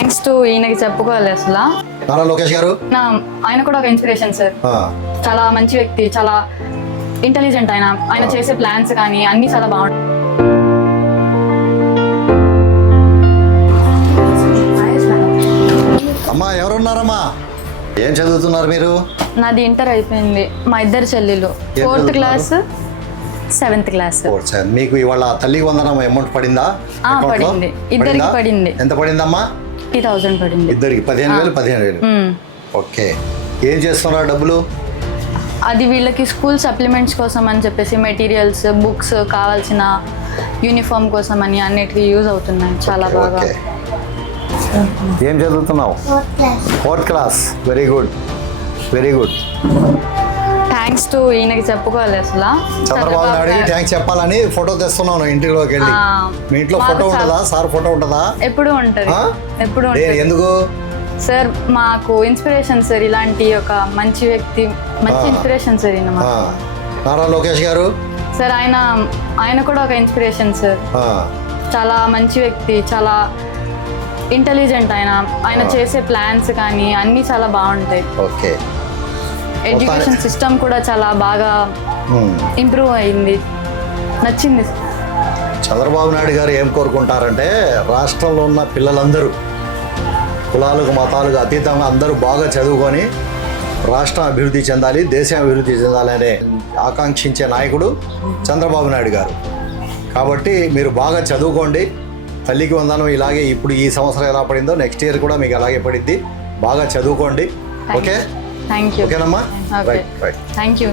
Thanks to ఈయనకి చెప్పుకోవాలి అసలు. నారా లోకేష్ గారు ఆయన కూడా ఒక ఇన్స్పిరేషన్ సార్. చాలా మంచి వ్యక్తి, చాలా ఇంటెలిజెంట్. ఆయన చేసే ప్లాన్స్ కానీ అన్ని చాలా బాగుంటాయి. అమ్మా ఎవరున్నారమ్మా? ఏం చదువుతున్నారు మీరు? నాది ఇంటర్ అయిపోయింది. మా ఇద్దరు చెల్లెలు 4th క్లాస్ 7th క్లాస్. మీకు ఇవాళ తల్లికి వందనం అమౌంట్ పడిందా? పడింది, ఇద్దరికి పడింది. ఎంత పడిందమ్మా? 50,000 పడింది ఇద్దరికి. 15,000. ఓకే, ఏం చేస్తున్నారు డబ్బులు? అది వీళ్ళకి స్కూల్ సప్లిమెంట్స్ కోసం అని చెప్పేసి మెటీరియల్స్, బుక్స్, కావాల్సిన యూనిఫామ్ కోసం అని అన్నిటికీ యూజ్ అవుతున్నాయి. చాలా బాగా. ఏం చదువుతున్నావు? 4th class. Very good, very good. Thanks to ఈయనకి చెప్పుకోవాలి అసలు. చంద్రబాబు నాయుడుకి థ్యాంక్స్ చెప్పాలని ఫోటో తెస్తున్నాను ఇంటిలోకి వెళ్ళి. మీ ఇంట్లో ఫోటో ఉంటుందా? సార్ ఫోటో ఉంటుందా? ఎప్పుడు ఉంటుంది, ఎప్పుడు. ఎందుకు సార్ మాకు ఇన్స్పిరేషన్ సార్. ఇలాంటి ఒక మంచి వ్యక్తి, మంచి ఇన్స్పిరేషన్ సార్ ఈయన. నారా లోకేష్ గారు సార్ ఆయన కూడా ఒక ఇన్స్పిరేషన్ సార్. చాలా మంచి వ్యక్తి, చాలా ఇంటెలిజెంట్. ఆయన చేసే ప్లాన్స్ కానీ అన్నీ చాలా బాగుంటాయి. ఓకే, ఎడ్యుకేషన్ సిస్టమ్ కూడా చాలా బాగా ఇంప్రూవ్ అయింది, నచ్చింది. చంద్రబాబు నాయుడు గారు ఏం కోరుకుంటారంటే రాష్ట్రంలో ఉన్న పిల్లలందరూ కులాలకు మతాలకు అతీతంగా అందరూ బాగా చదువుకొని రాష్ట్రం అభివృద్ధి చెందాలి, దేశం అభివృద్ధి చెందాలి అనే ఆకాంక్షించే నాయకుడు చంద్రబాబు నాయుడు గారు. కాబట్టి మీరు బాగా చదువుకోండి. తల్లికి వందనం ఇలాగే ఇప్పుడు ఈ సంవత్సరం ఎలా పడిందో నెక్స్ట్ ఇయర్ కూడా మీకు అలాగే పడిద్ది. బాగా చదువుకోండి. Okay, thank you. ఓకేనమ్మా? Thank you.